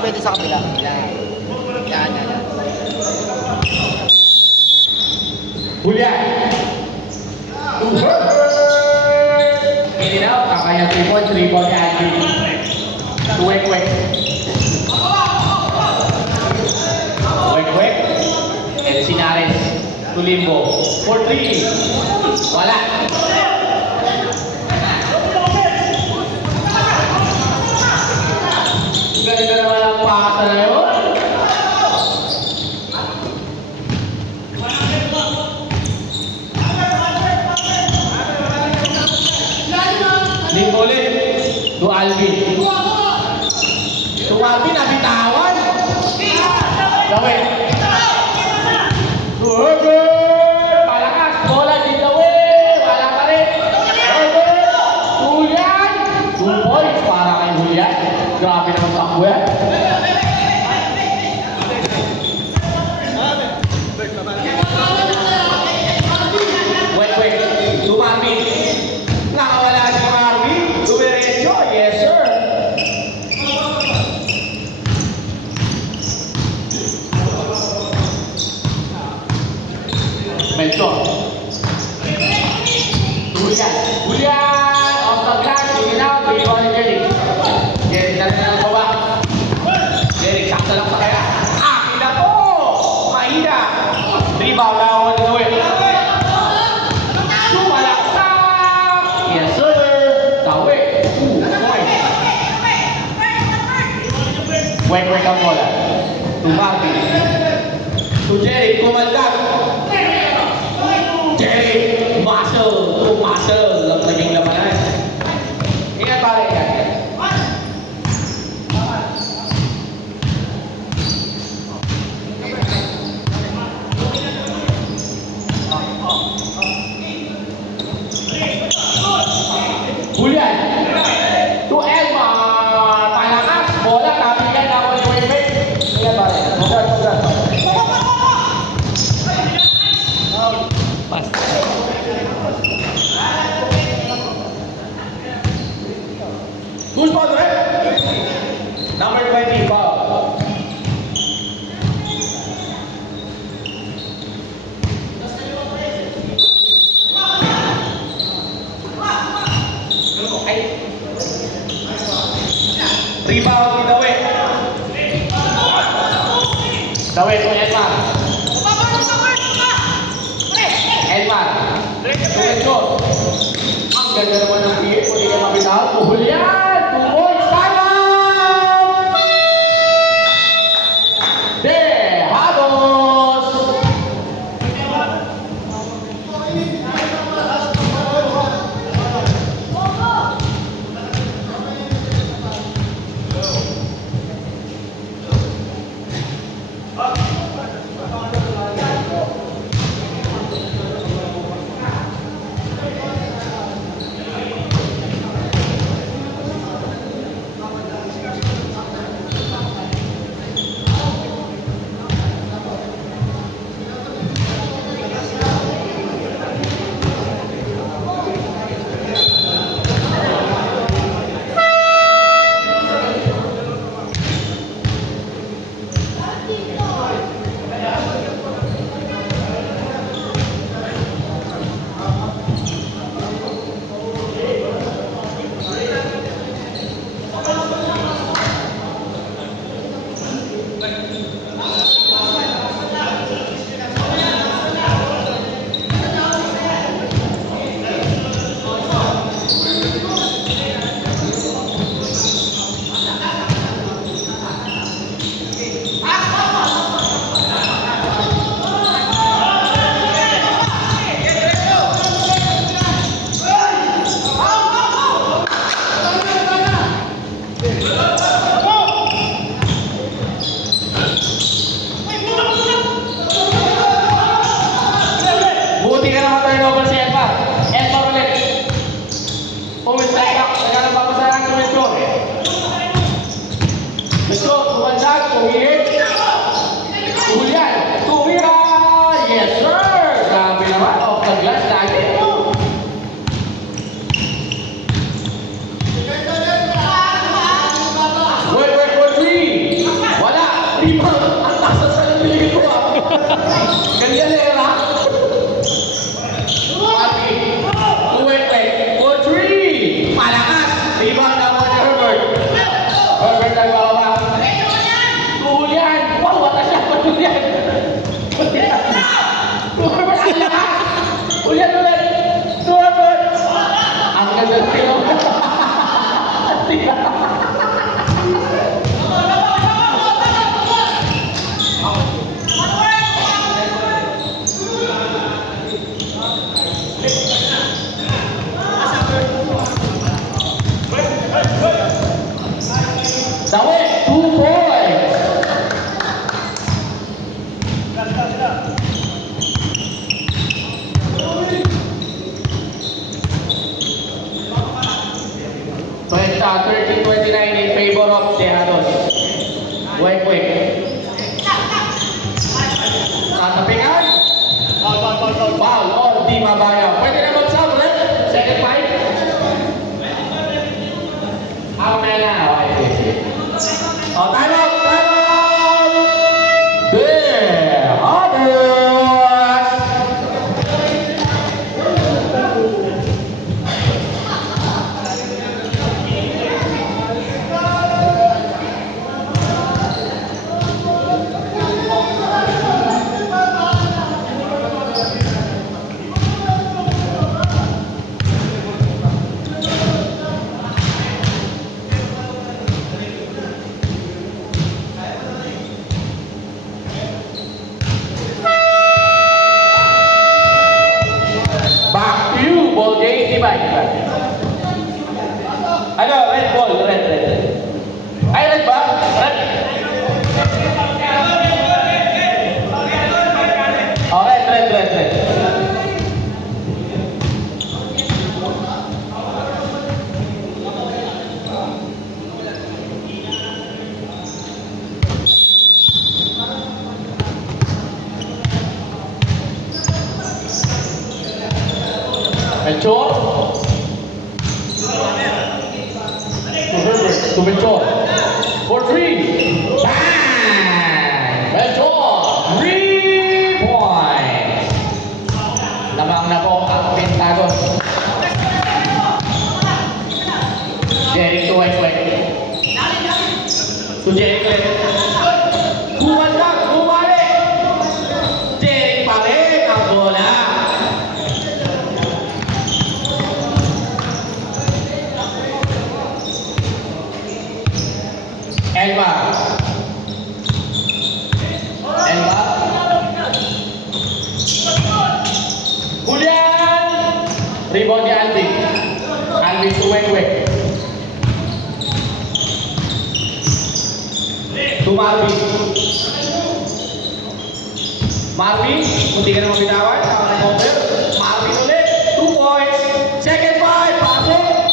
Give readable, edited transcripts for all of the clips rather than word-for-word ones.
pwede sa kabila. Yan. Yan. Julian. Ini na, kakaya 3 points ni Angie. Quick. El Sinares. Tulimbo. 4-3. Wala. Ganda naman ang pasa na yun. Limbo ulit. To Alvin. To Alvin, nabitawan. Gawin. Palakas. Bola dito. Wala pa rin. Julian. 2 points para kay Julian. Grabe naman takbo yan. Wait. To Marvin. Nakawala si Marvin. Dumiretso. Yes, sir. Melchor. Julian. Off the glass. Sige na. Piliwan ni Jerry. Jerry, dali na ng baba. Jerry, sakto lang sa kaya. Akin na po. Mahina. Rebound na ako na gawin. Sumalaksak. Yes, sir. Tawi. Wait ang bola. To Marvin. To Jerry. Kumaldag. Jerry. Muscle. Naging labanan. Ingat pare. Julian. To Elma. Palakas. Bola. Kapigan na ako ni Wayne. Ingat pare. Congrats. Pass. Who's ball, right? Number 20, ball. Rebound ni Dawe. Dawe to Edmar. Tumenco. Ang ganda naman ng piye. Kung hindi ka mabitaw, Julian. 2 points. Salam! Dejados. Hulihan ulit. Tuwabot. Ang gagawin mo. Dawit, 2 points. But 13-29 in favor of Tejados. Wait. Tatapingan. Foul on Di Mabaya. Pwede na mag-sub, right? Second fight. May na. Okay. Oh, time out! There! Others! Back to you, ball game, Tibay. Ano, red ball, red. Ay, red ba? Red. Oh, red. Melchor. To Melchor. For 3. Bang! Melchor. 3 points. Lamang na po ang Pentagon. Jeric to Wek. To Jeric ulit. Bumalik. Jeric pa rin ang bola. Elba. Julian. Rebound ni Alvin. Alvin to Wek. To Marvin. Munti ka na mabitawan. Marvin ulit. 2 points. Second five. Pasok.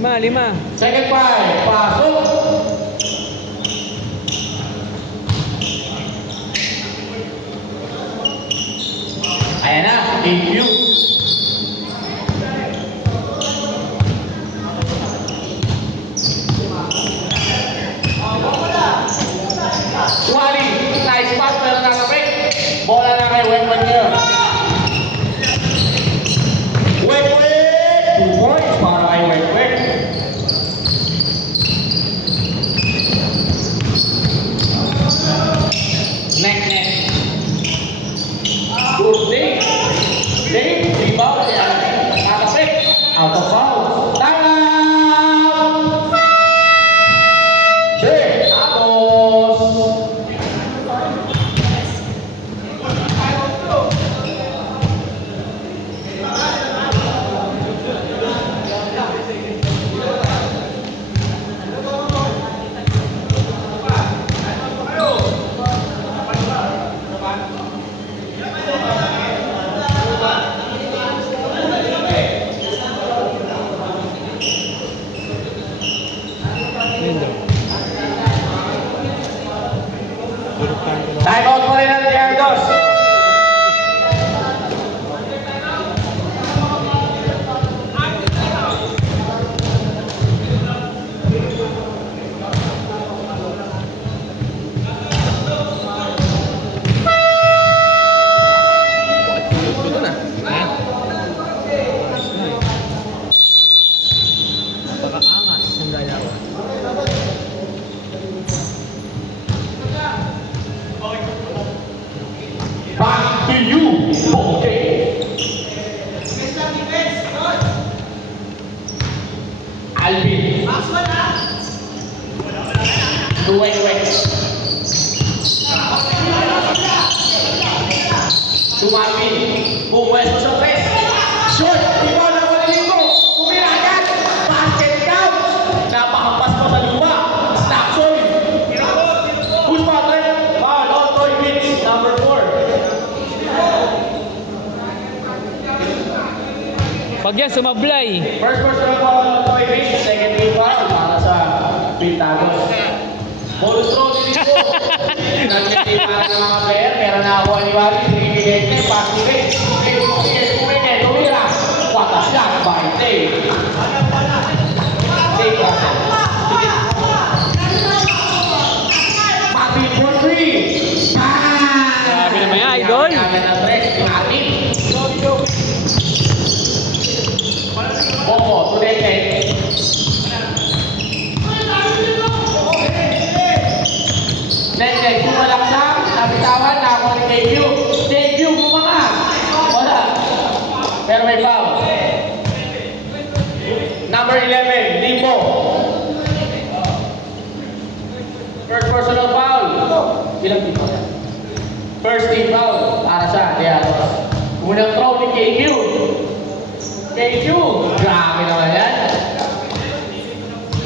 5. Second five. Pasok. Ayan na. Debut. Wali. Nice pass pero nakapit. Bola na kay Wek ngayon. Wek. 2 points para kay Wek. Neck. Good day. Rebound si Alvin. Nakapit. Out of bounds. Time out! Tapos. Time out pa rin ang Tejados. Pagkaangas ng Dayawa. Huwag yan, sumablay. First personal foul ng Toy Base, second team foul para sa Pintagos. Bonus throw din ito. Nagkatipan ng mga player, meron na ako ni Wally, sinigilente, pastigay, tumira. What a shot by Dave. Dave Russell. Mati for three. Grabe naman yan, idol. Popo, today net. Net, kumalaksak, nabitawan na ako ni KQ. KQ, bumanga. Wala. Pero may foul. Number 11, Limbo. First personal foul. Bilang team foul. First team foul para sa Diatos. Unang throw ni KQ. KQ, grabe naman yan.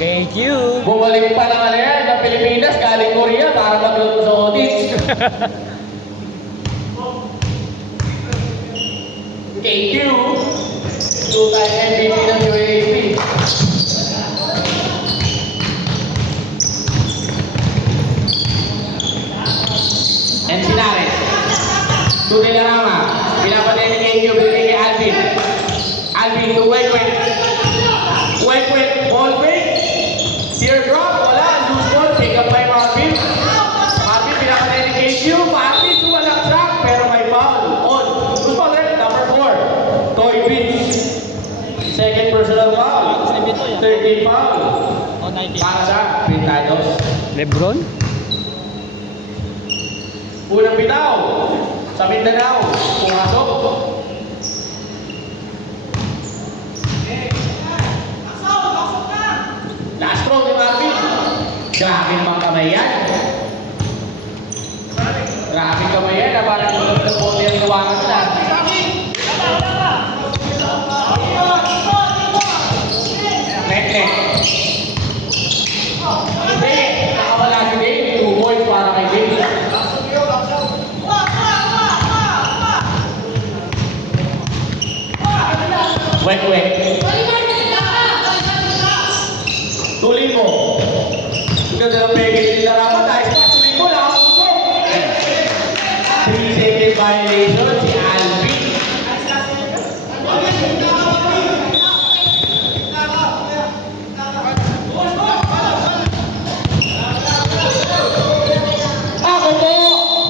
Thank you. Bumalik pa naman yan ng Pilipinas, galing Korea para magluto sa audits. KQ, two-time MVP ng UAP. Encinares, Tunay Larama, pinapatay ni KQ, binigay kay Alvin. Alvin, to Wegweg. Wegweg, ball fake. Teardrop, wala. Loose ball, pick up by Marvin. Marvin, pinapatay ni KQ. Marvin, walang track, pero may foul. On. Loose ball, right? Number 4. Toy Beach. Second personal foul. 13 foul. Para sa Pintados. Lebron? Unang bitaw. Sa Mindanao. Pumasok. Last throw ni Marvin. Grabe naman kamay yan. Grabe kamay yan. Parang nagbote ang gawangan nila. Net. Hindi. Nakawala si Dave. 2 points para kay Dave. Wek. Tuloy mo. Ikaw na lang pegil nila rapat. Dahil sa tuloy mo, nakapusok. 3-second violation si Alvin. Ako po,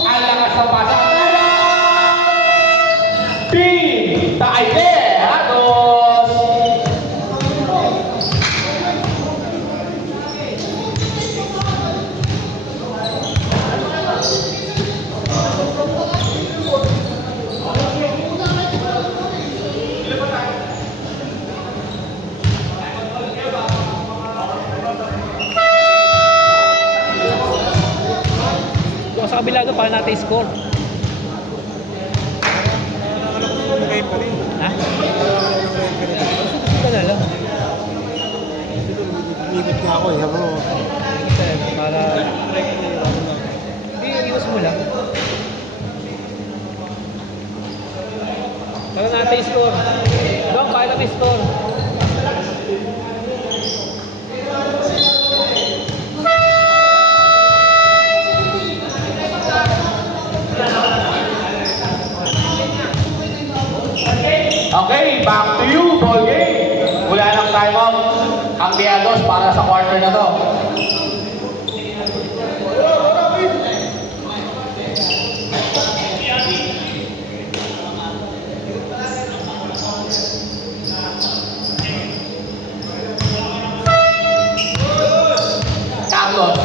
ang lakas ng pasang Team Taide. Sa kabila doon, para natin score. Ha? Ito na lang. Umikot nga ako eh, habang Para... Hindi, iwas mo lang. Para natin score. Doon, para natin score. Okay, back to you, ball game. Wala nang timeout ang Diados para sa quarter na to. Carlos.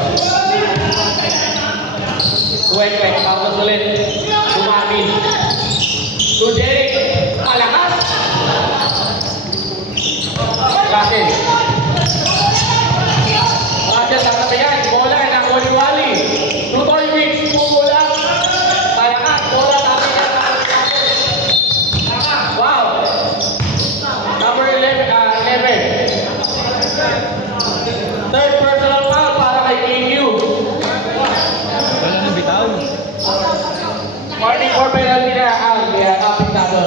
Wek, Carlos ulit. Dumami. To Derek. Malakas. Russell. Russell, tatabi yan. Bola, nakuha ni Wally. Tutoy Wicks, pumula. Malakas, bola, tabi yan. Wow. Number 11. Third personal foul para kay KQ. Wala nang bitaw. Morning for penalty na ang Pintado.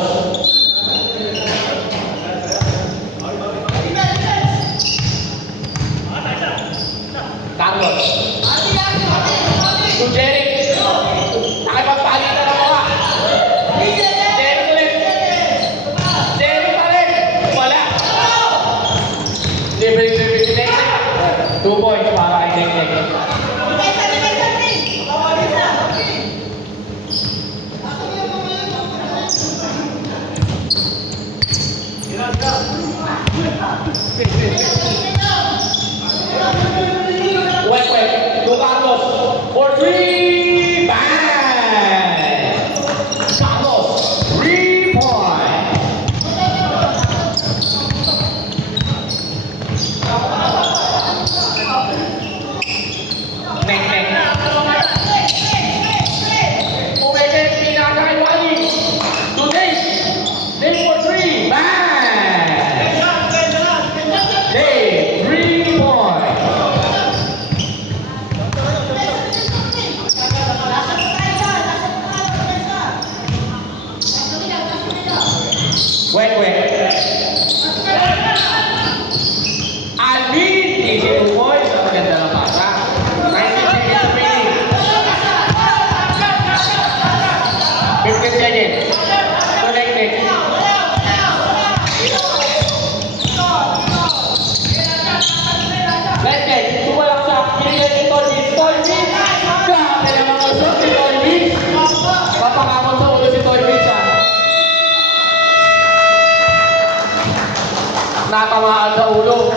tamaan sa ulo.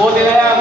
Buti na yan.